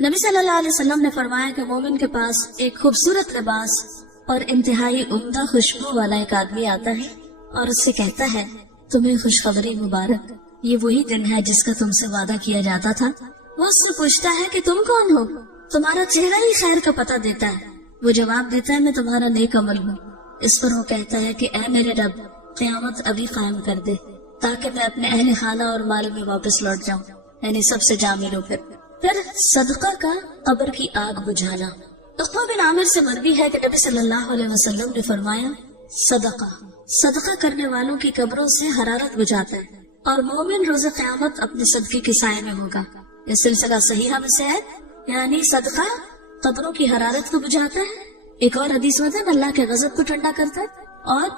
नबी सल्लल्लाहु अलैहि वसल्लम ने फरमाया कि मोमिन के पास एक खूबसूरत लिबास और इंतहाई उम्दा खुशबू वाला एक आदमी आता है और उससे कहता है, तुम्हें खुशखबरी मुबारक, ये वही दिन है जिसका तुमसे वादा किया जाता था। वो उससे पूछता है कि तुम कौन हो, तुम्हारा चेहरा ही खैर का पता देता है। वो जवाब देता है, मैं तुम्हारा नेक अमल हूँ। इस पर वो कहता है कि ऐ मेरे रब, क़यामत अभी कायम कर दे ताकि मैं अपने अहले खाना और माल में वापस लौट जाऊँ, यानी सबसे जा मिलूं। फिर सदका का कब्र की आग बुझाना। उक़बा बिन आमिर से मरवी है कि नबी सल्लल्लाहु अलैहि वसल्लम ने फरमाया, सदका करने वालों की कब्रों से हरारत बुझाता है और मोमिन रोज़े क़यामत अपने सदके के साये में होगा। ये सिलसिला सहीहा में से है, यानी सदका कब्रों की हरारत को बुझाता है। एक और हदीस में है, अल्लाह के गज़ब को ठंडा करता है। और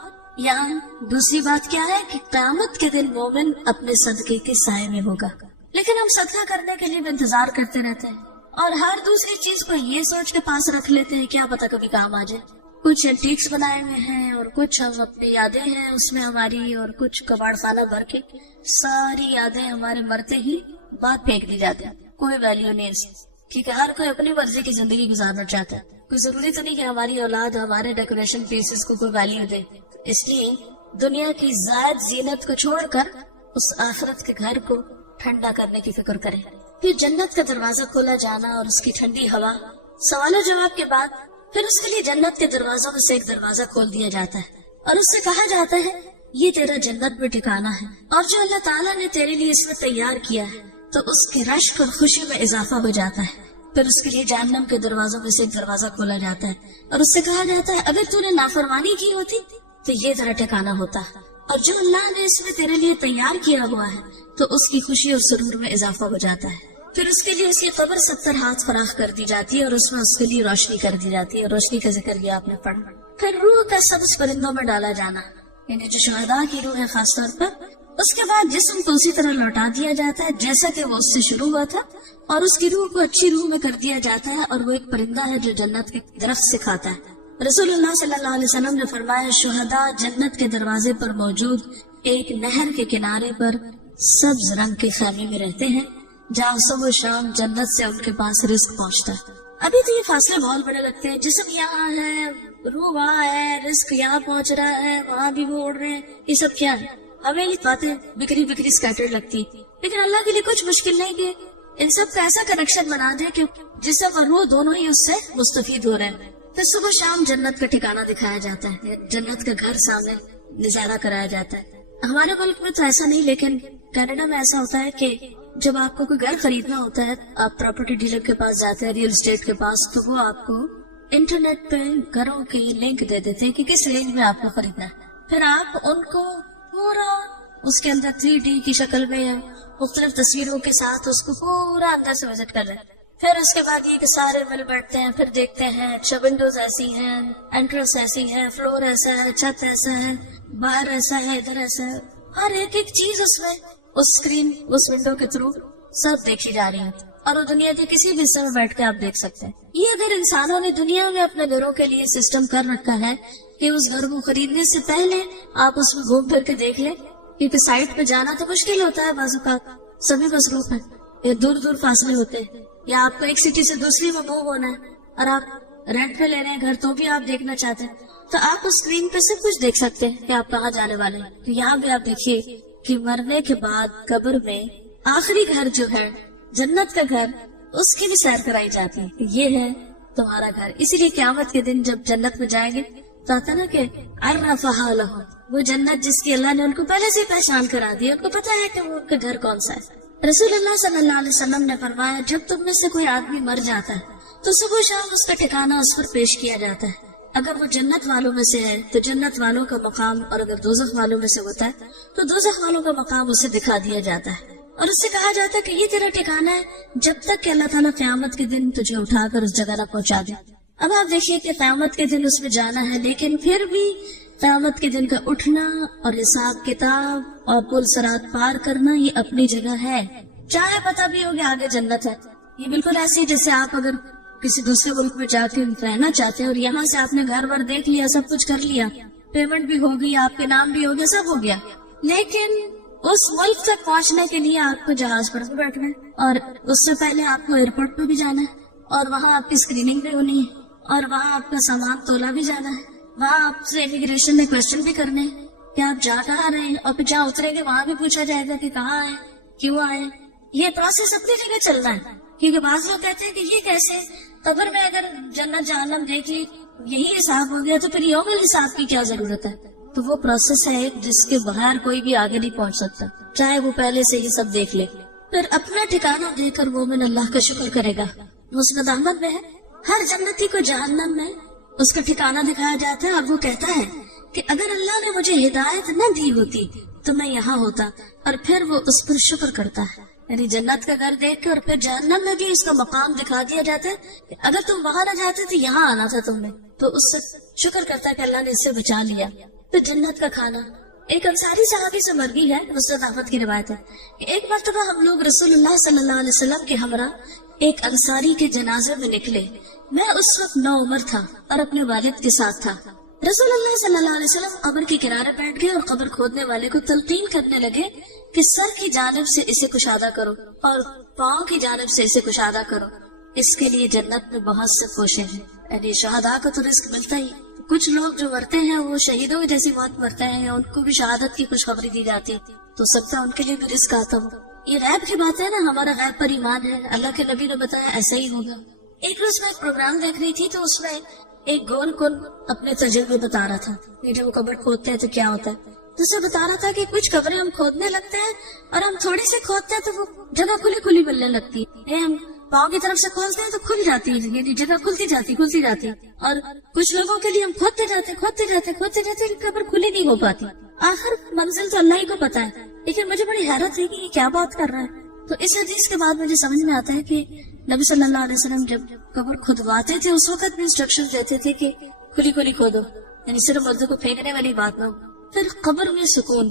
यहाँ दूसरी बात क्या है कि क़यामत के दिन मोमिन अपने सदके के साये में होगा। लेकिन हम सदका करने के लिए इंतजार करते रहते हैं और हर दूसरी चीज को ये सोच के पास रख लेते हैं, क्या पता कभी काम आ जाए। कुछ एंटीक्स बनाए हुए हैं और कुछ हम अपनी यादें हैं उसमें हमारी, और कुछ कबाड़ खाना भर के सारी यादें हमारे मरते ही बाद फेंक दी जाती है। कोई वैल्यू नहीं है, क्योंकि हर कोई अपनी मर्जी की जिंदगी गुजारना चाहता है। कोई जरूरी तो नहीं कि हमारी औलाद हमारे डेकोरेशन पीसेस को कोई वैल्यू दे। इसलिए दुनिया की जायद जीनत को छोड़कर उस आखिरत के घर को ठंडा करने की फिक्र करें। फिर जन्नत का दरवाजा खोला जाना और उसकी ठंडी हवा, सवाल जवाब के बाद फिर उसके लिए जन्नत के दरवाजों में से एक दरवाजा खोल दिया जाता है और उससे कहा जाता है, ये तेरा जन्नत में ठिकाना है और जो अल्लाह ताला ने तेरे लिए इसमें तैयार किया है। तो उसके रश्क और खुशी में इजाफा हो जाता है। फिर उसके लिए जहन्नम के दरवाजों में से एक दरवाजा खोला जाता है और उससे कहा जाता है, अगर तूने नाफरमानी की होती तो ये तेरा ठिकाना होता, और जो अल्लाह ने इसमें तेरे लिए तैयार किया हुआ है तो उसकी खुशी और सुरूर में इजाफा हो जाता है। फिर उसके लिए उसकी कब्र 70 हाथ फराख कर दी जाती है और उसमें उसके लिए रोशनी कर दी जाती है। रोशनी का जिक्र किया आपने पढ़ा। फिर रूह का सब्ज परिंदों में डाला जाना, यानी जो शहदा की रूह है खास तौर पर। उसके बाद जिस्म को उसी तरह लौटा दिया जाता है जैसा कि वो उससे शुरू हुआ था, और उसकी रूह को अच्छी रूह में कर दिया जाता है और वो एक परिंदा है जो जन्नत के दरख्त से खाता है। रसूलुल्लाह सल्लल्लाहु अलैहि वसल्लम ने फरमाया, शुहदा जन्नत के दरवाजे पर मौजूद एक नहर के किनारे पर सब्ज रंग के खैमे में रहते हैं, जहाँ सुबह शाम जन्नत से उनके पास रिस्क पहुँचता है। अभी तो ये फासले बहुत बड़े लगते हैं, जिस्म यहाँ है, रूह वहाँ है, रिस्क यहाँ पहुँच रहा है, वहाँ भी वो उड़ रहे हैं, ये सब क्या है? हमें ये बातें बिखरी स्कैटर्ड लगती, लेकिन अल्लाह के लिए कुछ मुश्किल नहीं कि इन सब का ऐसा कनेक्शन बना दे कि जिस्म और रूह दोनों ही उससे मुस्तफीद हो रहे हैं। तो सुबह शाम जन्नत का ठिकाना दिखाया जाता है, जन्नत का घर सामने नजारा कराया जाता है। हमारे मुल्क में तो ऐसा नहीं, लेकिन कनाडा में ऐसा होता है कि जब आपको कोई घर खरीदना होता है, आप प्रॉपर्टी डीलर के पास जाते हैं, रियल एस्टेट के पास, तो वो आपको इंटरनेट पे घरों की लिंक दे देते हैं कि किस रेंज में आपको खरीदना है। फिर आप उनको पूरा उसके अंदर 3D की शक्ल में मुख्तलिफ तस्वीरों के साथ उसको पूरा अंदर से विजिट कर रहे हैं। फिर उसके बाद ये कि सारे मिल बैठते हैं, फिर देखते हैं, अच्छा विंडोज ऐसी हैं, एंट्रेंस ऐसी है, फ्लोर ऐसा है, छत ऐसा है, बाहर ऐसा है, इधर ऐसा है, हर एक चीज उसमें उस स्क्रीन उस विंडो के थ्रू सब देखी जा रही है और वो दुनिया के किसी भी हिस्से में बैठ के आप देख सकते हैं। ये अगर इंसानों ने दुनिया में अपने घरों के लिए सिस्टम कर रखा है कि उस घर को खरीदने से पहले आप उसमें घूम फिर के देख ले, क्योंकि साइट पे जाना तो मुश्किल होता है, बाजू का सभी मसरूफ है, ये दूर दूर फासले होते हैं, या आपको एक सिटी से दूसरी में मूव होना है और आप रेंट पे ले रहे हैं घर, तो भी आप देखना चाहते हैं, तो आप उस स्क्रीन पे सब कुछ देख सकते हैं कि आप कहाँ जाने वाले हैं। तो यहाँ भी आप देखिए कि मरने के बाद कब्र में आखिरी घर जो है जन्नत का घर, उसकी भी सैर कराई जाती है कि ये है तुम्हारा घर। इसीलिए क़यामत के दिन जब जन्नत में जाएंगे तो आता ना कि अर्रफ़हा लहुम, वो जन्नत जिसकी अल्लाह ने उनको पहले से पहचान करा दी, उनको पता है कि वो उनका घर कौन सा है। रसूलुल्लाह सल्लल्लाहु अलैहि वसल्लम ने फरमाया, जब तुम में से कोई आदमी मर जाता है तो सुबह शाम उसका ठिकाना उस पर पेश किया जाता है। अगर वो जन्नत वालों में से है तो जन्नत वालों का मकाम, और अगर दोज़ख वालों में से होता है तो दोज़ख वालों का मकाम उसे दिखा दिया जाता है और उससे कहा जाता है कि ये तेरा ठिकाना है जब तक कि अल्लाह ताला क़यामत के दिन तुझे उठाकर उस जगह न पहुंचा दे। अब आप देखिए कि क़यामत के दिन उसमें जाना है, लेकिन फिर भी क़यामत के दिन का उठना और हिसाब किताब और पुल सरात पार करना ये अपनी जगह है। चाहे पता भी हो कि आगे जन्नत है, ये बिल्कुल ऐसे जैसे आप अगर किसी दूसरे मुल्क में जाके रहना चाहते हैं और यहाँ से आपने घर वर देख लिया, सब कुछ कर लिया, पेमेंट भी हो गई, आपके नाम भी हो गया, सब हो गया, लेकिन उस मुल्क तक पहुंचने के लिए आपको जहाज पर भी बैठना है, और उससे पहले आपको एयरपोर्ट पे भी जाना है, और वहाँ आपकी स्क्रीनिंग भी होनी है, और वहाँ आपका सामान तोला भी जाना है, वहाँ आपसे इमिग्रेशन में क्वेश्चन भी करने हैं कि आप जा कहाँ रहे हैं, और फिर जहाँ उतरेंगे वहाँ भी पूछा जाएगा कि कहाँ आए, क्यों आए। ये प्रोसेस अपनी जगह चल रहा है, क्योंकि बाज लोग कहते हैं कि ये कैसे, कब्र में अगर जन्नत जहन्नम देख ली यही हिसाब हो गया तो फिर यौमुल हिसाब की क्या जरूरत है। तो वो प्रोसेस है जिसके बगैर कोई भी आगे नहीं पहुंच सकता, चाहे वो पहले से ही सब देख ले। फिर अपना ठिकाना देकर मोमिन अल्लाह का शुक्र करेगा। मुस्लिम अहमद में है, हर जन्नती को जहन्नम में उसका ठिकाना दिखाया जाता है, और वो कहता है कि अगर अल्लाह ने मुझे हिदायत न दी होती तो मैं यहाँ होता, और फिर वो उस पर शुक्र करता है। यानी जन्नत का घर देख के और फिर जहन्नम में भी उसका मकाम दिखा दिया जाता है कि अगर तुम वहां न जाते तो यहाँ आना था तुमने, तो उससे शुक्र करता है कि अल्लाह ने इससे बचा लिया। तो जन्नत का खाना, एक अंसारी सहाबी से मरवी है, मुस्लिम अहमद की रिवायत है कि एक मर्तबा हम लोग रसूलुल्लाह सल्लल्लाहु अलैहि वसल्लम के हमरा एक अंसारी के जनाजे में निकले। मैं उस वक्त 9 उम्र था और अपने वालिद के साथ था। रसूलुल्लाह सल्लल्लाहु अलैहि वसल्लम कब्र के किनारे बैठ गए और कब्र खोदने वाले को तलकीन करने लगे कि सर की जानिब से इसे कुशादा करो और पाँव की जानिब से इसे कुशादा करो, इसके लिए जन्नत में बहुत से कोशे हैं। यानी शहादा को तो रिस्क मिलता ही। कुछ लोग जो मरते हैं वो शहीदों की जैसी मौत मरते हैं, उनको भी शहादत की खुशखबरी दी जाती है, तो सकता है उनके लिए भी रिस्क आता हो। ये गैब की बात है ना, हमारा गैब पर ईमान है, अल्लाह के नबी ने बताया ऐसा ही होगा। एक रोज मैं एक प्रोग्राम देख रही थी तो उसमें एक गोल कुल अपने तजुर्बे बता रहा था कि जब वो कब्र खोदते हैं तो क्या होता है। तो उसे बता रहा था कि कुछ कब्रें हम खोदने लगते हैं और हम थोड़ी से खोदते हैं तो वो जगह खुली खुली मिलने लगती है, हम पाँव की तरफ से खोदते हैं तो खुल जाती है, जगह खुलती जाती। और कुछ लोगों के लिए हम खोदते जाते कब्र खुली नहीं हो पाती। आखिर मंजिल तो अल्लाह ही को पता है, लेकिन मुझे बड़ी हैरत है कि ये क्या बात कर रहा है। तो इस हदीस के बाद मुझे समझ में आता है कि नबी सल्लल्लाहु अलैहि वसल्लम जब कब्र खुदवाते थे उस वक्त भी इंस्ट्रक्शन देते थे कि खुली खुली खोदो, यानी सिर्फ मुर्दे को फेंकने वाली बात न हो। फिर कब्र में सुकून।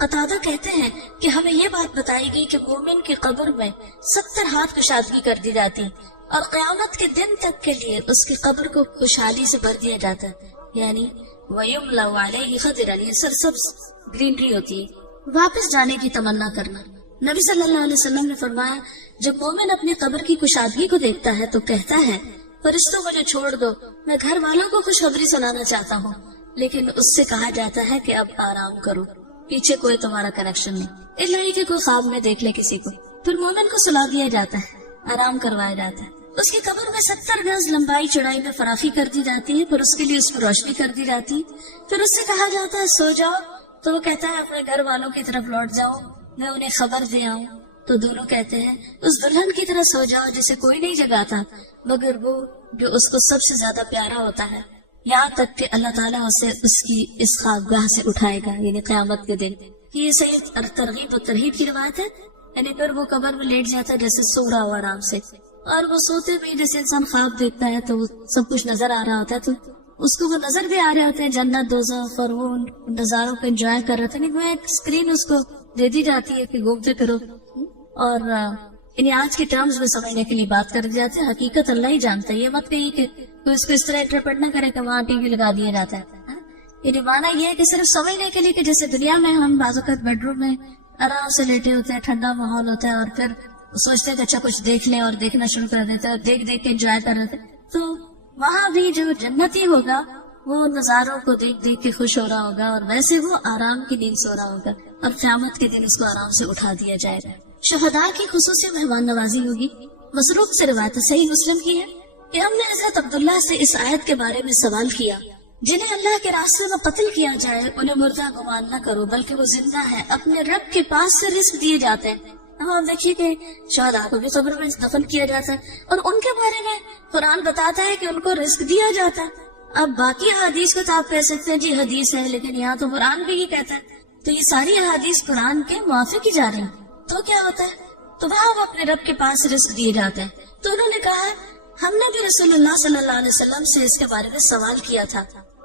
कतादा कहते हैं कि हमें ये बात बताई गई कि मोमिन की कब्र में 70 हाथ कुशादगी कर दी जाती और क़यामत के दिन तक के लिए उसकी कब्र को खुशहाली से भर दिया जाता है, यानी वयुमला अलैहि खदरन, सरसब्ज ग्रीनरी होती है। वापस जाने की तमन्ना करना। नबी सल्लल्लाहु अलैहि वसल्लम ने फरमाया, जब मोमिन अपनी कब्र की कुशादगी को देखता है तो कहता है, फरिश्तों मुझे छोड़ दो, मैं घर वालों को खुशखबरी सुनाना चाहता हूँ। लेकिन उससे कहा जाता है कि अब आराम करो, पीछे कोई तुम्हारा कनेक्शन नहीं, इसलिए कि कोई ख्वाब में देख ले किसी को। फिर मोमिन को सुला दिया जाता है, आराम करवाया जाता है। उसकी कब्र में 70 गज लंबाई चौड़ाई में फराखी कर दी जाती है, फिर उसके लिए उसमें रोशनी कर दी जाती है। फिर उससे कहा जाता है सो जाओ, तो वो कहता है अपने घर वालों की तरफ लौट जाओ, मैं उन्हें खबर दे आऊँ। तो दोनों कहते हैं उस दुल्हन की तरह सो जाओ जिसे कोई नहीं जगाता मगर वो जो उसको सबसे ज्यादा प्यारा होता है, यहाँ तक कि अल्लाह ताला उसे उसकी इस ख्वाबगाह से उठाएगा, यानी क़यामत के दिन। ये सही तरगीब और तरहीब की रिवायत है। यानी फिर वो कब्र में लेट जाता है जैसे सो रहा हो आराम से, और वो सोते भी जैसे इंसान ख्वाब देखता है तो सब कुछ नजर आ रहा होता है, तो उसको वो नजर भी आ रहे होते हैं जन्नत दोज़ख, और वो नजारों को एंजॉय कर रहे थे। नहीं, वो एक स्क्रीन उसको दे दी जाती है कि घूमते फिरो, और इन्हें आज के टर्म्स में समझने के लिए बात कर दी जाती है। हकीकत अल्लाह ही जानता है। ये मत कहिए कि कोई इसको इस तरह इंटरप्रेट न करे कि वहाँ टीवी लगा दिया जाता है। ये माना यह है कि सिर्फ समझने के लिए कि जैसे दुनिया में हम बाज़-औक़ात बेडरूम में आराम से लेटे होते हैं, ठंडा माहौल होता है, और फिर सोचते हैं कि अच्छा कुछ देख लें और देखना शुरू कर देते हैं, देख देख के एंजॉय कर रहे थे। तो वहाँ भी जो जन्नती होगा वो नजारों को देख देख के खुश हो रहा होगा, और वैसे वो आराम की नींद सो रहा होगा, और क़यामत के दिन उसको आराम से उठा दिया जाएगा। शहदा की खुसूसी मेहमान नवाजी होगी। मसरूक से रिवायत सही मुस्लिम की है कि हमने हजरत अब्दुल्लाह से इस आयत के बारे में सवाल किया, जिन्हें अल्लाह के रास्ते में कत्ल किया जाए उन्हें मुर्दा गुमान न करो, बल्कि वो जिंदा है, अपने रब के पास से रिस्क दिए जाते हैं। अब आप देखिए कि शहदा को भी कब्र में दफन किया जाता है, और उनके बारे में कुरान बताता है कि उनको रिस्क दिया जाता है। अब बाकी हदीस को तो आप कह सकते हैं जी हदीस है, लेकिन यहाँ तो कुरान भी ये कहता है, तो ये सारी हदीस कुरान के मुआफिक ही जा रही है। तो क्या होता है, तो वहाँ वो अपने रब के पास रिस्क दिए जाते हैं। तो उन्होंने कहा हमने भी रसूलुल्लाह सल्लल्लाहु अलैहि वसल्लम से इसके बारे में सवाल किया था,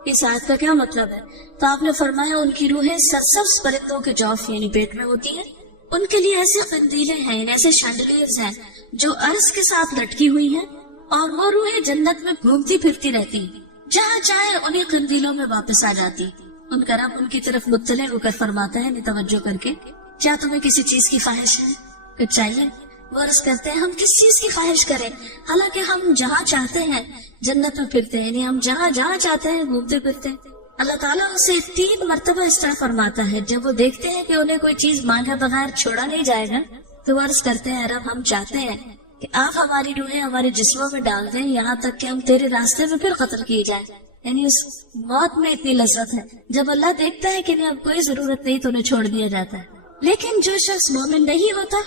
इस आयत का क्या मतलब है। तो आपने फरमाया उनकी रूहें सरसब्ज परिंदों के जौफ यानी पेट में होती है, उनके लिए ऐसे कंदीलें हैं, ऐसे शैंडलियर्स हैं जो अर्श के साथ लटकी हुई हैं, और वो रूहें जन्नत में घूमती फिरती रहती हैं, जहाँ चाहे उन्हीं कंदीलों में वापस आ जाती। उनका रब उनकी तरफ मुत्तले होकर फरमाता है तवज्जो करके کیا تمہیں کسی چیز کی خواہش ہے؟ کچھ چاہیے؟ وہ عرض کرتے ہیں ہم کس چیز کی خواہش کریں، حالانکہ ہم جہاں چاہتے ہیں جنت میں پھرتے ہیں، یعنی ہم جہاں چاہتے ہیں گھومتے پھرتے ہیں۔ اللہ تعالیٰ اسے 3 مرتبہ اس طرح فرماتا ہے جب وہ دیکھتے ہیں کہ انہیں کوئی چیز مانگے بغیر چھوڑا نہیں جائے گا تو وہ عرض کرتے ہیں رب ہم چاہتے ہیں کہ آپ ہماری روحیں ہمارے جسموں میں ڈال دیں یہاں تک کہ ہم تیرے راستے میں پھر قتل کیے جائیں۔ یعنی اس موت میں اتنی لذت ہے، جب اللہ دیکھتا ہے کہ انہیں اب کوئی ضرورت نہیں تو انہیں چھوڑ دیا جاتا ہے۔ لیکن جو شخص مومن نہیں ہوتا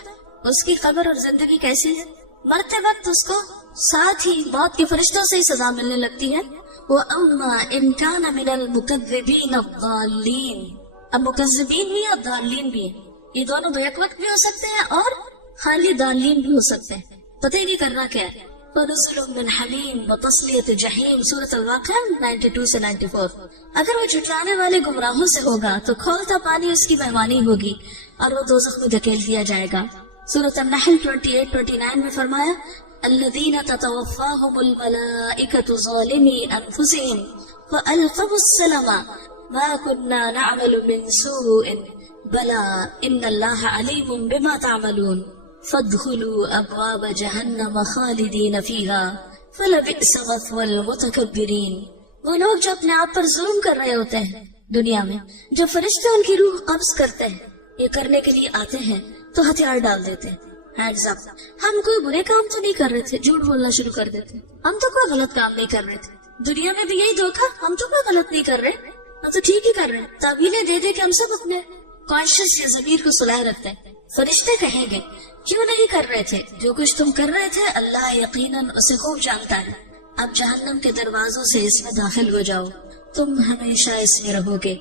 اس کی قبر اور زندگی کیسی ہے؟ مرتے وقت اس کو ساتھ ہی موت کے فرشتوں سے ہی سزا ملنے لگتی ہے۔ وَأَمَّا إِن كَانَ مِنَ الْمُكَذِّبِينَ الضَّالِّينَ، اب مکذبین بھی اور ضالین بھی ہیں، یہ دونوں بیک وقت بھی ہو سکتے ہیں اور خالی ضالین بھی ہو سکتے ہیں، پتہ ہی نہیں کرنا کیا ہے۔ وَنُزُلٌ مِّنْ حَمِيمٍ وَتَصْلِيَةُ جَحِيمٍ، سورۃ الواقعہ 92 سے 94۔ اگر وہ جھٹلانے والے گمراہوں سے ہوگا تو کھولتا پانی اس کی مہمانی ہوگی اور وہ دوزخ میں دھکیل دیا جائے گا۔ سورۃ النحل 28-29 میں فرمایا الذین تتوفاہم الملائکۃ ظالمی انفسہم فألقوا السلم ما كنا نعمل من سوء بلا ان اللہ علیم بما تعملون فادخلوا ابواب جہنم خالدین فیہا فلبئس مثوى المتکبرین۔ وہ لوگ جو اپنے آپ پر ظلم کر رہے ہوتے ہیں دنیا میں، جو فرشتے ان کی روح قبض کرتے ہیں، یہ کرنے کے لیے آتے ہیں تو ہتھیار ڈال دیتے ہیں، ہینڈز اپ، ہم کوئی برے کام تو نہیں کر رہے تھے، جھوٹ بولنا شروع کر دیتے، ہم تو کوئی غلط کام نہیں کر رہے تھے، دنیا میں بھی یہی دھوکہ، ہم تو کوئی غلط نہیں کر رہے، ہم تو ٹھیک ہی کر رہے ہیں۔ تعویلیں دے دے کہ ہم سب اپنے کانشیس یا ضمیر کو سلائے رکھتے ہیں۔ فرشتے کہیں گے کیوں نہیں کر رہے تھے جو کچھ تم کر رہے تھے، اللہ یقیناً اسے خوب جانتا ہے، اب جہنم کے دروازوں سے اس میں داخل ہو جاؤ، تم ہمیشہ اس میں رہو گے،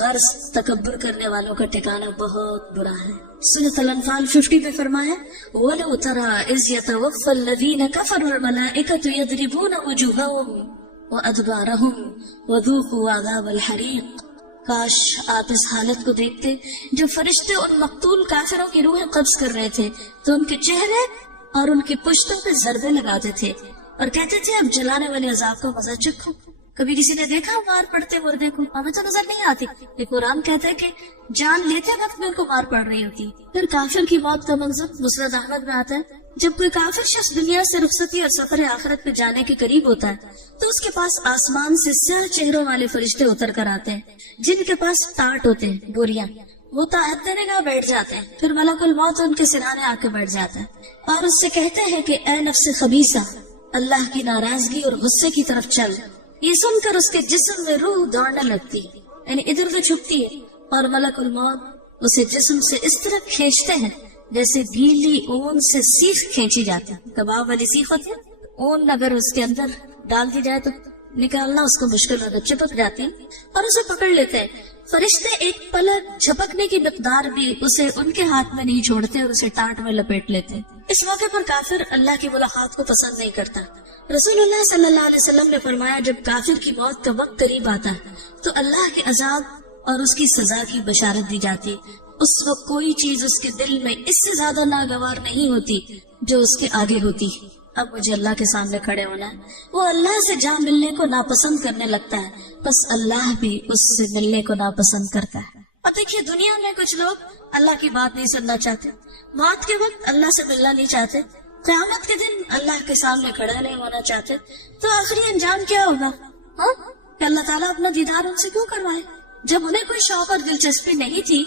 غرض تکبر کرنے والوں کا ٹھکانہ بہت برا ہے۔ سورۃ الانفال 50 میں فرمایا وَلَوْ تَرَىٰ إِذْ يَتَوَفَّى الَّذِينَ كَفَرُوا الْمَلَائِكَةُ يَضْرِبُونَ وُجُوهَهُمْ وَأَدْبَارَهُمْ وَذُوقُوا عَذَابَ الْحَرِيقِ، کاش آپ اس حالت کو دیکھتے جو فرشتے ان مقتول کافروں کی روحیں قبض کر رہے تھے تو ان کے چہرے اور ان کی پشتوں پہ ضربے لگاتے تھے اور کہتے تھے اب جلانے والے عذاب کا مزہ چکھو۔ کبھی کسی نے دیکھا مار پڑتے مردے کو؟ ہمیں تو نظر نہیں آتی، لیکن قرآن کہتا ہے کہ جان لیتے وقت میں ان کو مار پڑ رہی ہوتی۔ پھر کافر کی موت کا منظر مسند احمد میں آتا ہے، جب کوئی کافر شخص دنیا سے رخصتی اور سفر آخرت پہ جانے کے قریب ہوتا ہے تو اس کے پاس آسمان سے سیاہ چہروں والے فرشتے اتر کر آتے ہیں جن کے پاس ٹاٹ ہوتے ہیں، بوریاں، وہ طاعت دینے کا بیٹھ جاتے ہیں، پھر ملک الموت ان کے سرانے آ کے بیٹھ جاتا ہے اور اس سے کہتے ہیں کہ اے نفس خبیثہ، اللہ کی ناراضگی اور غصے کی طرف چل۔ یہ سن کر اس کے جسم میں روح دوڑنے لگتی، یعنی ادھر ادھر چھپتی ہے، اور ملک الموت اسے جسم سے اس طرح کھینچتے ہیں جیسے گیلی اون سے سیخ کھینچی جاتی ہے، کباب والی سیخ ہوتی ہے، اون اگر اس کے اندر ڈال دی جائے تو نکالنا اس کو مشکل ہوتا ہے، چپک جاتی اور اسے پکڑ لیتے ہیں۔ فرشتے ایک پلک جھپکنے کی مقدار بھی اسے ان کے ہاتھ میں نہیں چھوڑتے اور اسے ٹانٹ میں لپیٹ لیتے۔ اس موقع پر کافر اللہ کی ملاقات کو پسند نہیں کرتا۔ رسول اللہ صلی اللہ علیہ وسلم نے فرمایا جب کافر کی موت کا وقت قریب آتا ہے تو اللہ کے عذاب اور اس کی سزا کی بشارت دی جاتی، اس وقت کوئی چیز اس کے دل میں اس سے زیادہ ناگوار نہیں ہوتی جو اس کے آگے ہوتی۔ اب مجھے اللہ کے سامنے کھڑے ہونا ہے، وہ اللہ سے جا ملنے کو ناپسند کرنے لگتا ہے، بس اللہ بھی اس سے ملنے کو ناپسند کرتا ہے۔ اور دیکھیے دنیا میں کچھ لوگ اللہ کی بات نہیں سننا چاہتے، موت کے وقت اللہ سے ملنا نہیں چاہتے، قیامت کے دن اللہ کے سامنے کھڑے نہیں ہونا چاہتے، تو آخری انجام کیا ہوگا؟ ہاں کہ اللہ تعالیٰ اپنا دیدار ان سے کیوں کروائے جب انہیں کوئی شوق اور دلچسپی نہیں تھی،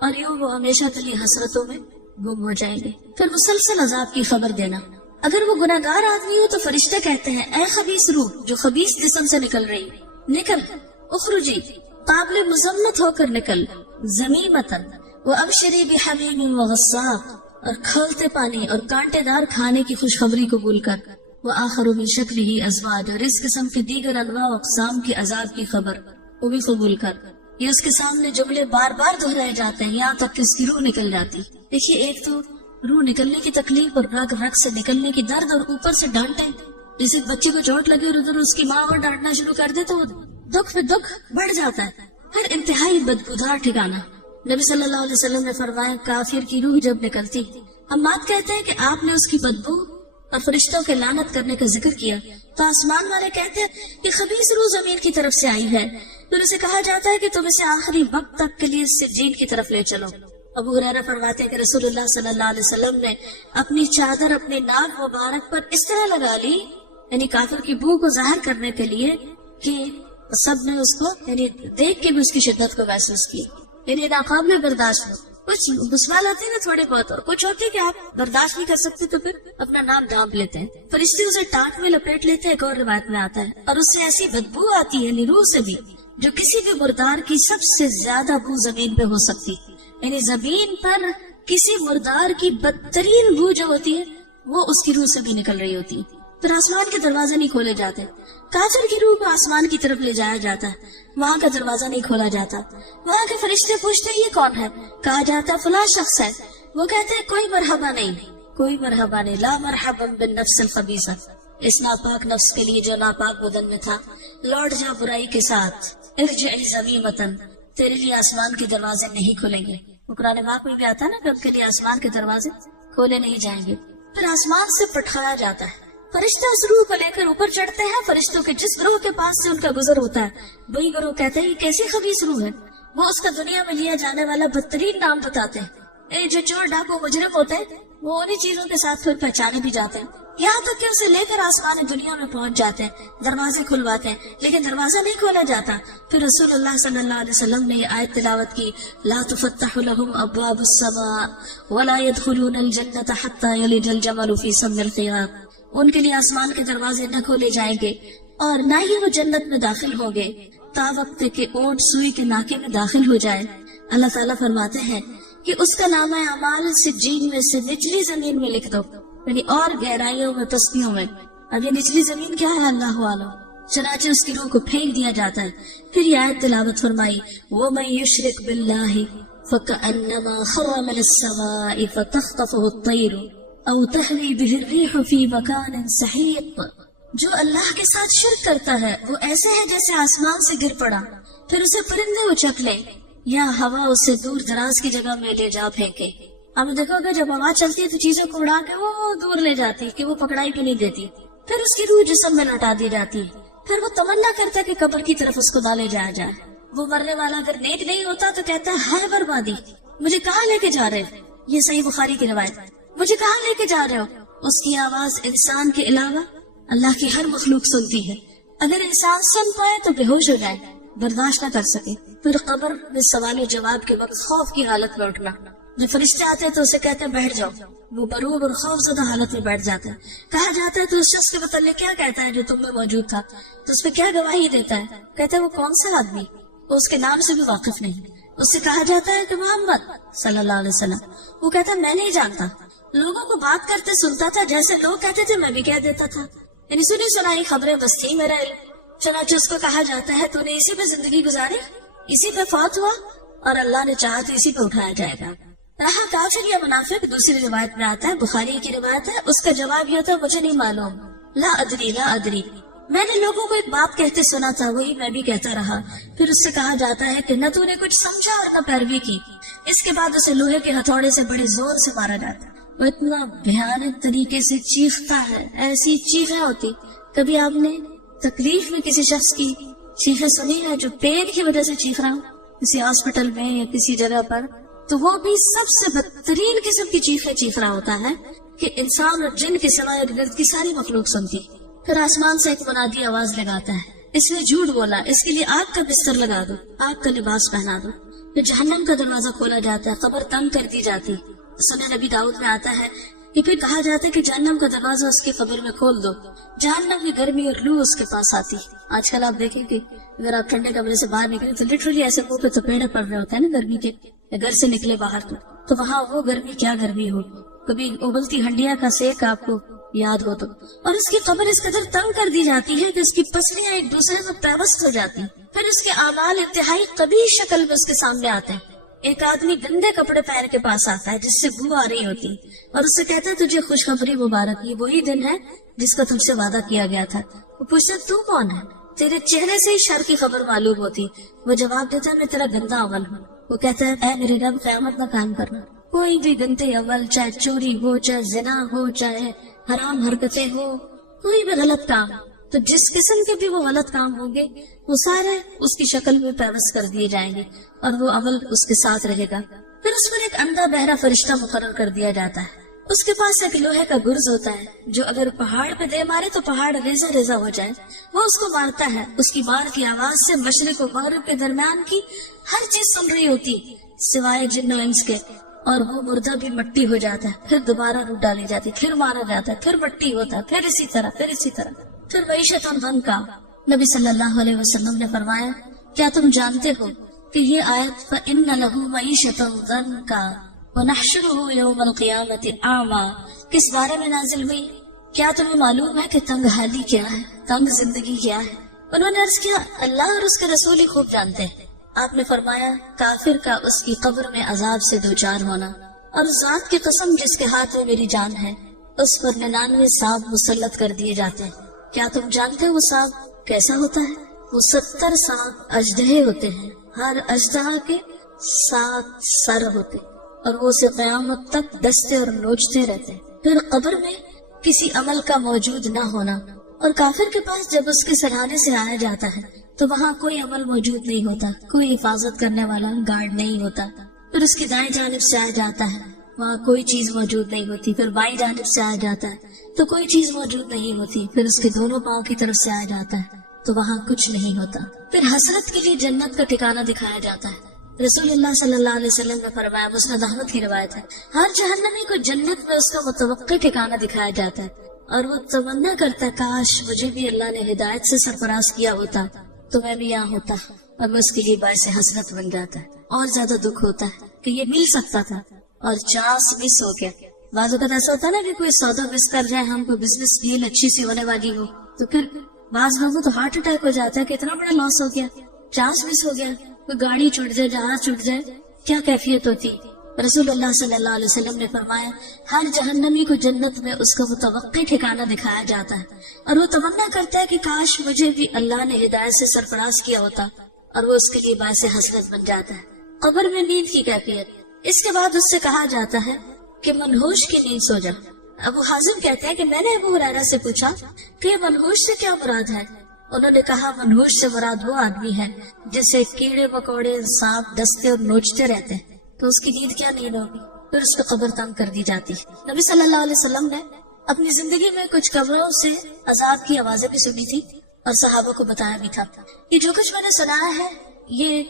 اور یوں وہ ہمیشہ کے لیے حسرتوں میں گم ہو جائیں گے۔ پھر مسلسل عذاب کی خبر دینا، اگر وہ گناہگار آدمی ہو تو فرشتے کہتے ہیں اے خبیث روح جو خبیث جسم سے نکل رہی، نکل، اخرجی، قابل مذمت ہو کر نکل، ذمیمتن وابشری بحمیم وغساق، اور کھولتے پانی اور کانٹے دار کھانے کی خوشخبری قبول کر، وآخر من شکلہ ازواج، اور اس قسم کے دیگر انواع و اقسام کے عذاب کی خبر وہ بھی قبول کر۔ یہ اس کے سامنے جملے بار بار دہرائے جاتے ہیں یہاں تک کہ اس کی روح نکل جاتی۔ دیکھیے ایک تو روح نکلنے کی تکلیف اور رگ رگ سے نکلنے کی درد، اور اوپر سے ڈانٹیں، جیسے بچے کو چوٹ لگے اور ادھر اس کی ماں اور ڈانٹنا شروع کر دے تو دکھ پہ دکھ بڑھ جاتا ہے۔ ہر انتہائی بدبودار ٹھکانہ۔ نبی صلی اللہ علیہ وسلم نے فرمایا کافر کی روح جب نکلتی، حماد کہتے ہیں کہ آپ نے اس کی بدبو اور فرشتوں کے لعنت کرنے کا ذکر کیا تو آسمان والے کہتے ہیں کہ خبیث روح زمین کی طرف سے آئی ہے، پھر اسے کہا جاتا ہے کہ تم اسے آخری وقت تک کے لیے اس سے جین کی طرف لے چلو، ابو ہریرہ فرماتے ہیں کہ رسول اللہ صلی اللہ علیہ وسلم نے اپنی چادر اپنے ناک مبارک پر اس طرح لگا لی، یعنی کافر کی بو کو ظاہر کرنے کے لیے، کہ سب نے اس کو یعنی دیکھ کے بھی اس کی شدت کو محسوس کی، یعنی ناقابل برداشت ہو۔ کچھ مسلمان آتے ہیں نا تھوڑے بہت، اور کچھ ہوتے ہیں کہ آپ برداشت نہیں کر سکتے تو پھر اپنا نام ڈانپ لیتے ہیں، فرشتے اسے ٹانک میں لپیٹ لیتے ہیں، ایک اور روایت میں آتا ہے، اور اس سے ایسی بدبو آتی ہے روح سے بھی جو کسی بھی مردار کی سب سے زیادہ بو زمین پہ ہو سکتی، یعنی زمین پر کسی مردار کی بدترین بو جو ہوتی ہے وہ اس کی روح سے بھی نکل رہی ہوتی ہے۔ پھر آسمان کے دروازے نہیں کھولے جاتے، کافر کی روح کو آسمان کی طرف لے جایا جاتا ہے، وہاں کا دروازہ نہیں کھولا جاتا، وہاں کے فرشتے پوچھتے ہیں یہ کون ہے، کہا جاتا ہے فلاں شخص ہے، وہ کہتے ہیں کوئی مرحبا نہیں، کوئی مرحبا نہیں، لا مرحبا بالنفس الخبیثہ، اس ناپاک نفس کے لیے جو ناپاک بدن میں تھا، لوٹ جا برائی کے ساتھ، ارجعی ذمیمتن، تیرے لیے آسمان کے دروازے نہیں کھلیں گے۔ قرآن پاک میں بھی آتا ہے نا کہ ان کے لیے آسمان کے دروازے کھولے نہیں جائیں گے۔ پھر آسمان سے پٹھایا جاتا ہے، فرشتہ اس روح کو لے کر اوپر چڑھتے ہیں، فرشتوں کے جس گروہ کے پاس سے ان کا گزر ہوتا ہے وہی گروہ کہتے ہیں یہ کیسی خبیث روح ہے، وہ اس کا دنیا میں لیا جانے والا بدترین نام بتاتے ہیں، جو چور ڈاکو مجرم ہوتے ہیں وہ انہی چیزوں کے ساتھ پھر پہچانے بھی جاتے ہیں، یہاں تک کہ اسے لے کر آسمان دنیا میں پہنچ جاتے ہیں، دروازے کھلواتے ہیں، لیکن دروازہ نہیں کھولا جاتا۔ پھر رسول اللہ صلی اللہ علیہ وسلم نے یہ آیت تلاوت کی، لا تفتح لهم ابواب السماء ولا يدخلون الجنة حتى يلج الجمل في سم الخياط، ان کے لیے آسمان کے دروازے نہ کھولے جائیں گے اور نہ ہی وہ جنت میں داخل ہوں گے تا وقت کہ اونٹ سوئی کے ناکے میں داخل ہو جائے۔ اللہ تعالیٰ فرماتے ہیں کہ اس کا نامہ اعمال سجین میں سے نچلی زمین میں لکھ دو، یعنی اور گہرائیوں میں پستیوں میں۔ اب یہ نچلی زمین کیا ہے اللہ عالم، چنانچہ اس کی روح کو پھینک دیا جاتا ہے۔ پھر یہ آیت تلاوت فرمائی، وَمَن يُشْرِكْ بِاللَّهِ فَكَأَنَّمَا خَرَّ مِنَ السَّمَاءِ فَتَخْطَفُهُ الطَّيْرُ او تہوی بہ الريح فی مکان سحیق، جو اللہ کے ساتھ شرک کرتا ہے وہ ایسے ہے جیسے آسمان سے گر پڑا پھر اسے پرندے اچک لے یا ہوا اسے دور دراز کی جگہ میں لے جا پھینکے۔ اب دیکھو گے جب ہوا چلتی ہے تو چیزوں کو اڑا کے وہ دور لے جاتی کہ وہ پکڑائی بھی نہیں دیتی، پھر اس کی روح جسم میں لوٹا دی جاتی ہے، پھر وہ تمنا کرتا ہے کہ قبر کی طرف اس کو نہ لے جایا جائے۔ وہ مرنے والا اگر نیک نہیں ہوتا تو کہتا ہے بربادی، مجھے کہاں لے کے جا رہے، یہ صحیح بخاری کی روایت، مجھے کہاں لے کے جا رہے ہو۔ اس کی آواز انسان کے علاوہ اللہ کی ہر مخلوق سنتی ہے، اگر انسان سن پائے تو بے ہوش ہو جائے، برداشت نہ کر سکے۔ پھر قبر میں سوال و جواب کے وقت خوف کی حالت میں اٹھنا، جب فرشتے آتے ہیں تو اسے کہتے ہیں بیٹھ جاؤ، وہ بروب اور خوف زدہ حالت میں بیٹھ جاتا ہے۔ کہا جاتا ہے تو اس شخص کے متعلق کیا کہتا ہے جو تم میں موجود تھا، تو اس پہ کیا گواہی دیتا ہے، کہتا ہے وہ کون سا آدمی، وہ اس کے نام سے بھی واقف نہیں۔ اس سے کہا جاتا ہے کہ محمد صلی اللہ علیہ وسلم، وہ کہتا ہے میں نہیں جانتا، لوگوں کو بات کرتے سنتا تھا، جیسے لوگ کہتے تھے میں بھی کہہ دیتا تھا، یعنی سنی سنائی خبریں بس تھی میرا علم۔ چنانچہ اس کو کہا جاتا ہے تو نے اسی پہ زندگی گزاری، اسی پہ فوت ہوا، اور اللہ نے چاہا تو اسی پہ اٹھایا جائے گا۔ رہا کافر یا منافق، دوسری روایت میں آتا ہے، بخاری کی روایت ہے، اس کا جواب یہ ہوتا ہے مجھے نہیں معلوم، لا ادری لا ادری، میں نے لوگوں کو ایک بات کہتے سنا تھا وہی میں بھی کہتا رہا۔ پھر اس سے کہا جاتا ہے کہ نہ تو نے کچھ سمجھا اور نہ پیروی کی۔ اس کے بعد اسے لوہے کے ہتھوڑے سے بڑے زور سے مارا جاتا ہے، وہ اتنا بھیانک طریقے سے چیختا ہے، ایسی چیخیں ہوتی، کبھی آپ نے تکلیف میں کسی شخص کی چیخیں سنی ہے جو پین کی وجہ سے چیخ رہا ہو کسی ہاسپٹل میں یا کسی جگہ پر، تو وہ بھی سب سے بدترین قسم کی چیخیں چیخ رہا ہوتا ہے کہ انسان اور جن کے سوائے ارد کی ساری مخلوق سنتی۔ پھر آسمان سے ایک منادی آواز لگاتا ہے، اس نے جھوٹ بولا، اس کے لیے آگ کا بستر لگا دو، آگ کا لباس پہنا دو۔ پھر جہنم کا دروازہ کھولا جاتا ہے، قبر تنگ کر دی جاتی۔ سنن نبی داؤد میں آتا ہے کہ پھر کہا جاتا ہے کہ جہنم کا دروازہ اس کی قبر میں کھول دو، جہنم کی گرمی اور لو اس کے پاس آتی۔ آج کل آپ دیکھیں کہ اگر آپ ٹھنڈے کمرے سے باہر نکلے تو لٹرلی ایسے منہ پہ تپیڑے پڑ رہے ہوتے ہیں نا گرمی کے، یا گھر سے نکلے باہر تو وہاں وہ گرمی کیا گرمی ہو، کبھی ابلتی ہنڈیاں کا سیک آپ کو یاد ہو تو۔ اور اس کی قبر اس قدر تنگ کر دی جاتی ہے کہ اس کی پسلیاں ایک دوسرے میں پیوست ہو جاتی، پھر اس کے اعمال انتہائی قبیح شکل میں اس کے سامنے آتے ہیں۔ ایک آدمی گندے کپڑے پہن کے پاس آتا ہے جس سے بو آ رہی ہوتی، اور اس سے کہتا ہے تجھے خوشخبری مبارک، یہ وہی دن ہے جس کا تم سے وعدہ کیا گیا تھا۔ وہ پوچھتا تو کون ہے، تیرے چہرے سے ہی شر کی خبر معلوم ہوتی۔ وہ جواب دیتا ہے میں تیرا گندا عمل ہوں۔ وہ کہتا ہے اے میرے رب قیامت نہ قائم کرنا، کوئی بھی گندے عمل، چاہے چوری ہو، چاہے زنا ہو، چاہے حرام حرکتیں ہو، کوئی بھی غلط کام، تو جس قسم کے بھی وہ غلط کام ہوں گے وہ سارے اس کی شکل میں پیوست کر دیے جائیں گے اور وہ عمل اس کے ساتھ رہے گا۔ پھر اس پر ایک اندھا بہرا فرشتہ مقرر کر دیا جاتا ہے. اس کے پاس ایک لوہے کا گرز ہوتا ہے جو اگر پہاڑ پہ دے مارے تو پہاڑ ریزہ ریزہ ہو جائے. وہ اس کو مارتا ہے. اس کی مار کی آواز سے مشرق و مغرب کے درمیان کی ہر چیز سن رہی ہوتی سوائے جن و انس کے, اور وہ مردہ بھی مٹی ہو جاتا ہے. پھر دوبارہ روح ڈالی جاتی, پھر مارا جاتا ہے, پھر مٹی ہوتا ہے, پھر اسی طرح. پھر معیشت ضنکا. نبی صلی اللہ علیہ وسلم نے فرمایا, کیا تم جانتے ہو کہ یہ آیت فَإِنَّ لَهُ مَعِيشَةً ضَنْكَا وَنَحْشُرُهُ يَوْمَ الْقِيَامَةِ أَعْمَى کس بارے میں نازل ہوئی؟ کیا تمہیں معلوم ہے کہ تنگ حالی کیا ہے, تنگ زندگی کیا ہے؟ انہوں نے عرض کیا, اللہ اور اس کے رسول ہی خوب جانتے ہیں. آپ نے فرمایا, کافر کا اس کی قبر میں عذاب سے دوچار ہونا, اور ذات کی قسم جس کے ہاتھ میں میری جان ہے اس پر 99 سانپ مسلط کر دیے جاتے ہیں. کیا تم جانتے ہو وہ سانپ کیسا ہوتا ہے؟ وہ 70 سانپ اژدہے ہوتے ہیں, ہر اژدہا کے 7 سر ہوتے, اور وہ اسے قیامت تک ڈستے اور نوچتے رہتے. پھر قبر میں کسی عمل کا موجود نہ ہونا, اور کافر کے پاس جب اس کے سرحانے سے آیا جاتا ہے تو وہاں کوئی عمل موجود نہیں ہوتا, کوئی حفاظت کرنے والا گارڈ نہیں ہوتا. پھر اس کی دائیں جانب سے آیا جاتا ہے, وہاں کوئی چیز موجود نہیں ہوتی. پھر بائیں جانب سے آیا جاتا ہے تو کوئی چیز موجود نہیں ہوتی. پھر اس کے دونوں پاؤں کی طرف سے آیا جاتا ہے تو وہاں کچھ نہیں ہوتا. پھر حسرت کے لیے جنت کا ٹھکانہ دکھایا جاتا ہے. رسول اللہ صلی اللہ علیہ وسلم نے فرمایا, مسند احمد کی روایت ہے, ہر جہنمی کو جنت میں اس کا متوقع ٹھکانہ دکھایا جاتا ہے, اور وہ تمنا کرتا ہے کاش مجھے بھی اللہ نے ہدایت سے سرفراز کیا ہوتا تو میں بھی یہاں ہوتا, اور میں اس کے لیے باعث حسرت بن جاتا ہے. اور زیادہ دکھ ہوتا ہے کہ یہ مل سکتا تھا اور چانس مس ہو گیا. بعض اوقات ایسا ہوتا ہے نا کہ کوئی سودا مس کر جائے, ہم کو بزنس ڈیل اچھی سی ہونے والی ہو, تو پھر بعض لوگوں تو ہارٹ اٹیک ہو جاتا ہے کہ اتنا بڑا لاس ہو گیا, چانس مس ہو گیا, کوئی گاڑی چھوٹ جائے, جہاز چھوٹ جائے, کیا کیفیت ہوتی. رسول اللہ صلی اللہ علیہ وسلم نے فرمایا, ہر جہنمی کو جنت میں اس کا متوقع ٹھکانہ دکھایا جاتا ہے, اور وہ تمنا کرتا ہے کہ کاش مجھے بھی اللہ نے ہدایت سے سرفراز کیا ہوتا, اور وہ اس کے لیے باعث حسرت بن جاتا ہے. قبر میں نیند کی کیفیت. اس کے بعد اس سے کہا جاتا ہے کہ منحوش کی نیند سو جا. ابو حازم کہتے ہیں کہ میں نے ابو ہریرہ سے پوچھا کہ منحوش سے کیا مراد ہے؟ انہوں نے کہا, منحوش سے مراد وہ آدمی ہے جسے کیڑے مکوڑے سانپ ڈستے اور نوچتے رہتے ہیں, تو اس کی نیند کیا نیند ہوگی. پھر اس کو قبر تنگ کر دی جاتی. نبی صلی اللہ علیہ وسلم نے اپنی زندگی میں کچھ قبروں سے عذاب کی آوازیں بھی سنی تھی اور صحابہ کو بتایا بھی تھا. یہ جو کچھ میں نے سنایا ہے یہ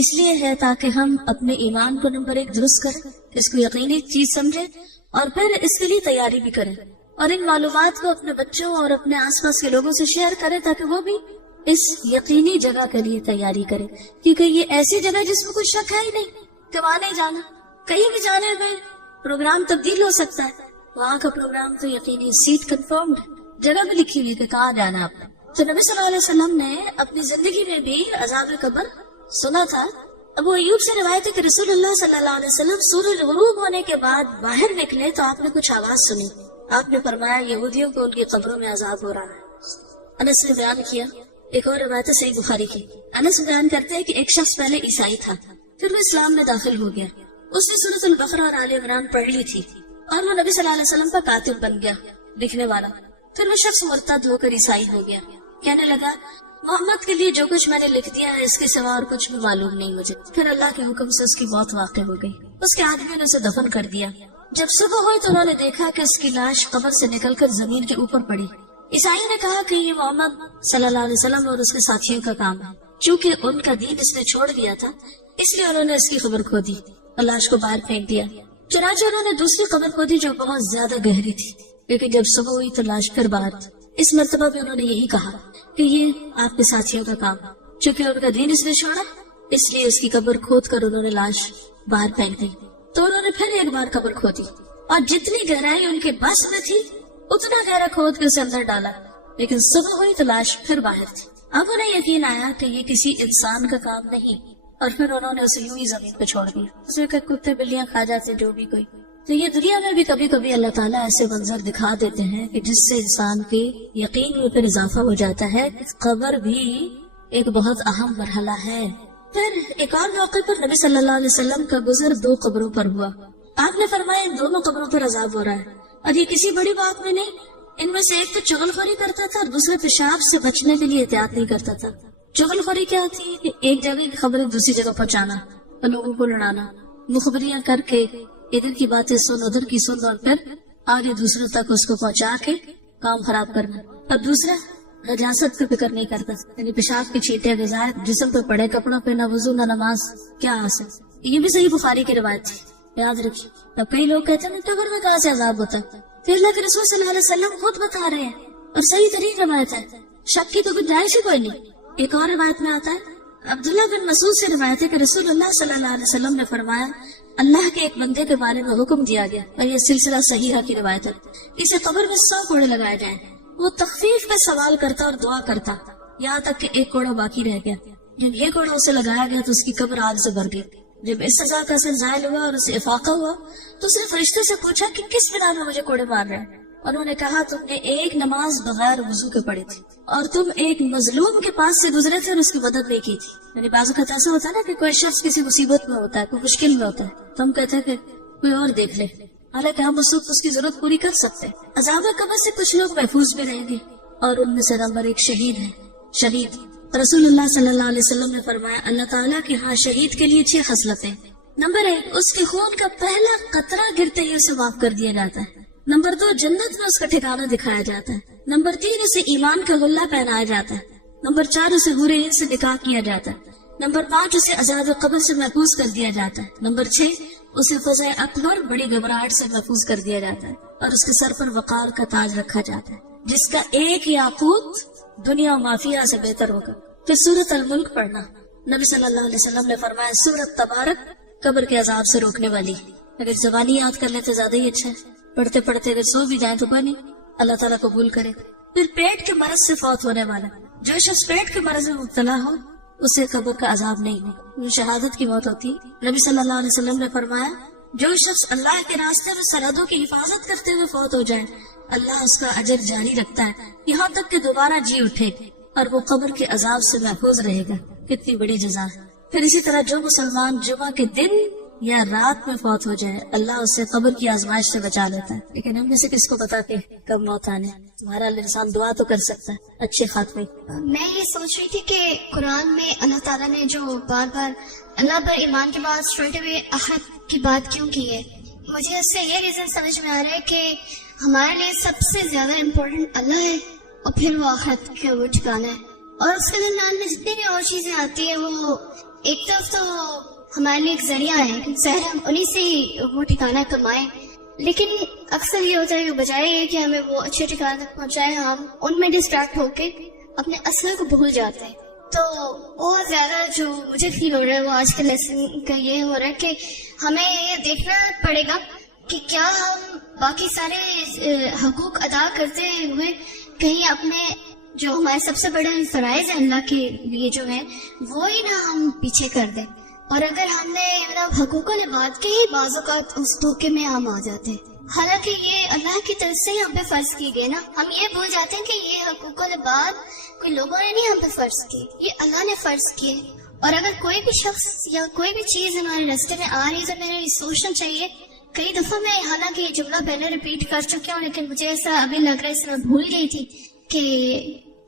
اس لیے ہے تاکہ ہم اپنے ایمان کو نمبر 1 درست کریں, اس کو یقینی چیز سمجھیں, اور پھر اس کے لیے تیاری بھی کریں, اور ان معلومات کو اپنے بچوں اور اپنے آس پاس کے لوگوں سے شیئر کریں تاکہ وہ بھی اس یقینی جگہ کے لیے تیاری کریں. کیونکہ یہ ایسی جگہ جس میں کوئی شک ہے ہی نہیں کہ وہاں نہیں جانا. کہیں بھی جانے میں پروگرام تبدیل ہو سکتا ہے, وہاں کا پروگرام تو یقینی سیٹ کنفرمڈ, جگہ بھی لکھی ہوئی کہ کہاں جانا آپ نے. تو نبی صلی اللہ علیہ وسلم نے اپنی زندگی میں بھی عذاب قبر سنا تھا. ابو ایوب سے روایت ہے کہ رسول اللہ صلی اللہ علیہ وسلم سورج غروب ہونے کے بعد باہر نکلے تو آپ نے کچھ آواز سنی. آپ نے فرمایا, یہودیوں کو ان کی قبروں میں عذاب ہو رہا ہے. انس نے بیان کیا. ایک اور روایت ہے صحیح بخاری کی. انس بیان کرتے ہیں کہ ایک شخص پہلے عیسائی تھا, پھر وہ اسلام میں داخل ہو گیا. اس نے سورۃ البقرہ اور آل عمران پڑھ لی تھی, اور وہ نبی صلی اللہ علیہ وسلم کا کاتب بن گیا, لکھنے والا. پھر وہ شخص مرتد ہو کر عیسائی ہو گیا. کہنے لگا, محمد کے لیے جو کچھ میں نے لکھ دیا ہے اس کے سوا اور کچھ بھی معلوم نہیں مجھے. پھر اللہ کے حکم سے اس کی موت واقع ہو گئی. اس کے آدمیوں نے اسے دفن کر دیا. جب صبح ہوئی تو انہوں نے دیکھا کہ اس کی لاش قبر سے نکل کر زمین کے اوپر پڑی. عیسائیوں نے کہا کہ یہ محمد صلی اللہ علیہ وسلم اور اس کے ساتھیوں کا کام ہے. چونکہ ان کا دین اس نے چھوڑ دیا تھا اس لیے انہوں نے اس کی قبر کھودی اور لاش کو باہر پھینک دیا. چنانچہ انہوں نے دوسری قبر کھودی جو بہت زیادہ گہری تھی, لیکن جب صبح ہوئی تو لاش پھر باہر تھی. اس مرتبہ بھی انہوں نے یہی کہا کہ یہ آپ کے ساتھیوں کا کام. چونکہ ان کا دین اس نے چھوڑا اس لیے اس کی قبر کھود کر انہوں نے لاش باہر پھینک دی. تو انہوں نے پھر ایک بار قبر کھودی اور جتنی گہرائی ان کے بس میں تھی اتنا گہرا کھود کے اسے اندر ڈالا, لیکن صبح ہوئی تو لاش پھر باہر تھی. اب انہیں یقین آیا کہ یہ کسی انسان کا کام نہیں, اور پھر انہوں نے اسے یوں ہی زمین پہ چھوڑ دیا. اس میں کتے بلیاں کھا جاتے جو بھی کوئی. تو یہ دنیا میں بھی کبھی کبھی اللہ تعالیٰ ایسے منظر دکھا دیتے ہیں کہ جس سے انسان کے یقین میں پھر اضافہ ہو جاتا ہے. قبر بھی ایک بہت اہم مرحلہ ہے. پھر ایک اور موقع پر نبی صلی اللہ علیہ وسلم کا گزر 2 قبروں پر ہوا. آپ نے فرمایا ان دونوں قبروں پر عذاب ہو رہا ہے, اور یہ کسی بڑی بات میں نہیں. ان میں سے ایک تو چغل خوری کرتا تھا اور دوسرے پیشاب سے بچنے کے لیے احتیاط نہیں کرتا تھا. چغل خوری کیا ہوتی ہے کہ ایک جگہ کی خبریں دوسری جگہ پہنچانا اور لوگوں کو لڑانا. मुखबरियां करके इधर की बातें सुन उधर की सुन और फिर आगे दूसरों तक उसको पहुंचा के काम खराब करना। और दूसरा नजासत की फिक्र नहीं करता, यानी पेशाब के छींटे गजाए जिस्म पे पड़े, कपड़ों पे ना वजू ना नमाज, क्या हासिल। ये भी सही बुखारी की रिवायत थी, याद रखिए। अब कई लोग कहते हैं कब्र में कहाँ से अजाब होता है, तो अल्लाह के रसूल सल्लल्लाहु अलैहि वसल्लम खुद बता रहे हैं और सही तरीन रिवायत है, शक की तो गुंजाइश ही कोई नहीं। एक और रिवायत में आता है, अब्दुल्लाह बिन मसूद से रिवायत है कि रसूलुल्लाह सल्लल्लाहु अलैहि वसल्लम ने फरमाया, अल्लाह के एक बंदे के बारे में हुक्म दिया गया, और ये सिलसिला सहीहा की रिवायत है, इसे कब्र में 100 कोड़े लगाए जाएं। वो तखफीफ का सवाल करता और दुआ करता, यहाँ तक कि एक कोड़ा बाकी रह गया। जब ये कोड़ा उसे लगाया गया तो उसकी कब्र आग से भर गई। जब इस सजा का असर जायल हुआ और उसे इफाका हुआ तो उसने फरिश्ते से पूछा कि किस बिना में मुझे कोड़े मार रहे हैं। उन्होंने कहा, तुमने एक नमाज बगैर वजू के पढ़ी थी और तुम एक मजलूम के पास से गुजरे थे और उसकी मदद नहीं की थी। यानी बाज़ वक़्त ऐसा होता है ना कि कोई शख्स किसी मुसीबत में होता है, कोई मुश्किल में होता है, तो हम कहते हैं कि कोई और देख ले, हालांकि हम उस वक्त उसकी जरूरत पूरी कर सकते हैं। अज़ाब कब्र से कुछ लोग महफूज भी रहेंगे और उनमें से नंबर 1 शहीद है। शहीद रसूलुल्लाह सल्लल्लाहु अलैहि वसल्लम ने फरमाया, अल्लाह ताला के यहाँ शहीद के लिए 6 खसलतें। नंबर 1, उसके खून का पहला कतरा गिरते ही उसे माफ कर दिया जाता है। नंबर 2, जन्नत में उसका ठिकाना दिखाया जाता है। नंबर 3, उसे ईमान का गुल्ला पहनाया जाता है। नंबर 4, उसे हूरे इन से निकाह किया जाता है। नंबर 5, उसे अज़ाब कब्र से महफूज कर दिया जाता है। नंबर 6, उसे फज़ाए अकबर बड़ी घबराहट से महफूज कर दिया जाता है और उसके सर पर वकार का ताज रखा जाता है, जिसका एक याकूत दुनिया और माफिया से बेहतर होगा। फिर सूरत अल मुल्क पढ़ना। नबी सल्लल्लाहु अलैहि वसल्लम ने फरमाया, सूरत तबारक कब्र के अजाब से रोकने वाली। अगर जबानी याद कर ले तो ज्यादा ही अच्छा है, पढ़ते पढ़ते अगर सो भी जाए तो बनी, अल्लाह ताला कबूल करे। फिर पेट के मरज से फौत होने वाला, जो शख्स पेट के मरज में मुब्तला हो उसे कब्र का अजाब नहीं हो, शहादत की मौत होती। नबी सल्लल्लाहु अलैहि वसल्लम ने फरमाया, जो शख्स अल्लाह के रास्ते में सरहदों की हिफाजत करते हुए फौत हो जाए, अल्लाह उसका अजर जारी रखता है यहाँ तक कि दोबारा जी उठे और वो कब्र के अजाब से महफूज रहेगा। कितनी बड़ी जज़ा है। फिर इसी तरह जो मुसलमान जुमा के दिन या रात में फौत हो जाए, अल्लाह उससे कब्र की आजमाइश से बचा लेता है। लेकिन हम में से किसको पता कि कब मौत आने। तुम्हारा इंसान दुआ तो कर सकता है अच्छे खात्मे। मैं ये सोच रही थी कि कुरान में अल्लाह ताला ने जो बार बार अल्लाह पर ईमान के बाद स्ट्रेट अवे अहद की बात क्यों की है, मुझे उससे ये रीजन समझ में आ रहा है कि हमारे लिए सबसे ज्यादा इम्पोर्टेंट अल्लाह है और फिर वो अहद के वो ठिकाना है, और उसके दरमियान में जितनी भी और चीजें आती है वो एक तरफ तो हमारे लिए एक जरिया है कि ज़ाहिर हम उन्हीं से वो ठिकाना कमाएं, लेकिन अक्सर ये होता है कि बजाय ये कि हमें वो अच्छे ठिकाने तक पहुंचाए, हम उनमें डिस्ट्रैक्ट होके अपने असल को भूल जाते हैं। तो बहुत ज्यादा जो मुझे फील हो रहा है वो आज के लेसन का ये हो रहा है कि हमें ये देखना पड़ेगा कि क्या हम बाकी सारे हकूक अदा करते हुए कहीं अपने जो हमारे सबसे बड़े फराइज है अल्लाह के लिए जो है वो ही ना हम पीछे कर दें। और अगर हमने मतलब हकूक़ुल इबाद के ही बाज़ औक़ात उस धोखे में हम आ जाते हैं, हालांकि ये अल्लाह की तरफ से ही हम पे फर्ज की गए ना, हम ये भूल जाते हैं कि ये हकूक़ुल इबाद कोई लोगों ने नहीं हम पे फर्ज किए, ये अल्लाह ने फर्ज किए। और अगर कोई भी शख्स या कोई भी चीज हमारे रास्ते में आ रही है तो मेरे सोचना चाहिए। कई दफा मैं हालांकि ये जुमला पहले रिपीट कर चुकी हूँ, लेकिन मुझे ऐसा अभी लग रहा है, इसमें भूल गई थी कि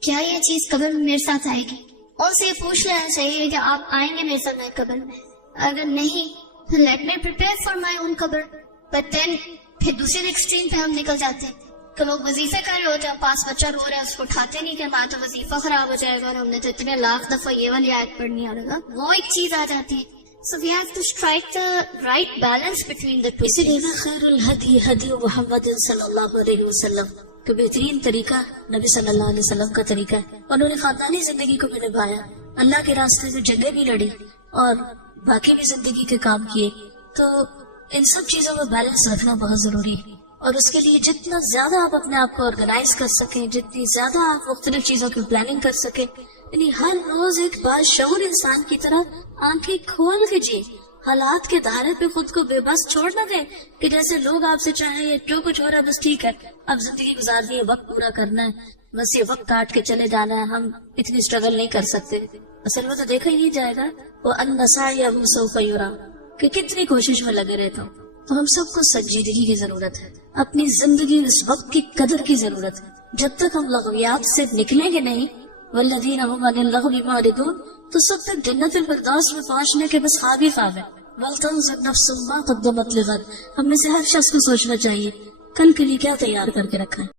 क्या ये चीज कब्र में मेरे साथ आएगी। उनसे ये पूछ लेना चाहिए कि आप आएंगे मेरे साथ कब्र में, अगर नहीं तो let me prepare for my own कब्र। बट देन फिर दूसरे एक्सट्रीम पे हम निकल जाते हैं कि लोग वजीफे कर रहे होते हैं, पास बच्चा रो रहा है, उसको उठाते नहीं कि हमारा तो वजीफा खराब हो जाएगा और हमने तो इतने लाख दफा ये वाली आयत पढ़नी होगा, वो एक चीज आ जाती है। So we have to strike the right balance between the two. इसीलिए ना खैरुल हदी हदी मुहम्मद सल्लल्लाहु अलैहि वसल्लम का बेहतरीन तरीका नबी सल्लल्लाहु अलैहि वसल्लम का तरीका है। उन्होंने खानदानी जिंदगी को भी निभाया, अल्लाह के रास्ते में जंगें भी लड़ी और बाकी भी जिंदगी के काम किए। तो इन सब चीजों में बैलेंस रखना बहुत जरूरी है, और उसके लिए जितना ज्यादा आप अपने आप को ऑर्गेनाइज कर सकें, जितनी ज्यादा आप मुख्तलिफ चीजों की प्लानिंग कर सकें, यानी हर रोज एक बाशऊर इंसान की तरह आंखें खोल के जिए, हालात के धारे पे खुद को बेबस छोड़ न दें कि जैसे लोग आपसे चाहें ये जो कुछ हो रहा है बस ठीक है, अब जिंदगी गुजारनी है, वक्त पूरा करना है, बस ये वक्त काट के चले जाना है, हम इतनी स्ट्रगल नहीं कर सकते। असल में तो देखा ही नहीं जाएगा वो अन्नसायुरा कि कितनी कोशिश में लगे रहता हूँ। तो हम सबको संजीदगी की जरूरत है, अपनी जिंदगी इस वक्त की कदर की जरूरत है। जब तक हम लग़वियात से निकलेंगे नहीं, वल्लज़ीना हुम अनिल लग़वी मुअरिदून, तो सब तक जन्नतुल फिरदौस में पहुंचने के बस ख्वाब ही ख्वाब है। वल्तंज़ुर नफ्सुम मा क़द्दमत लिग़द। हम में से हर शख्स को सोचना चाहिए कल के लिए क्या तैयार करके रखा है।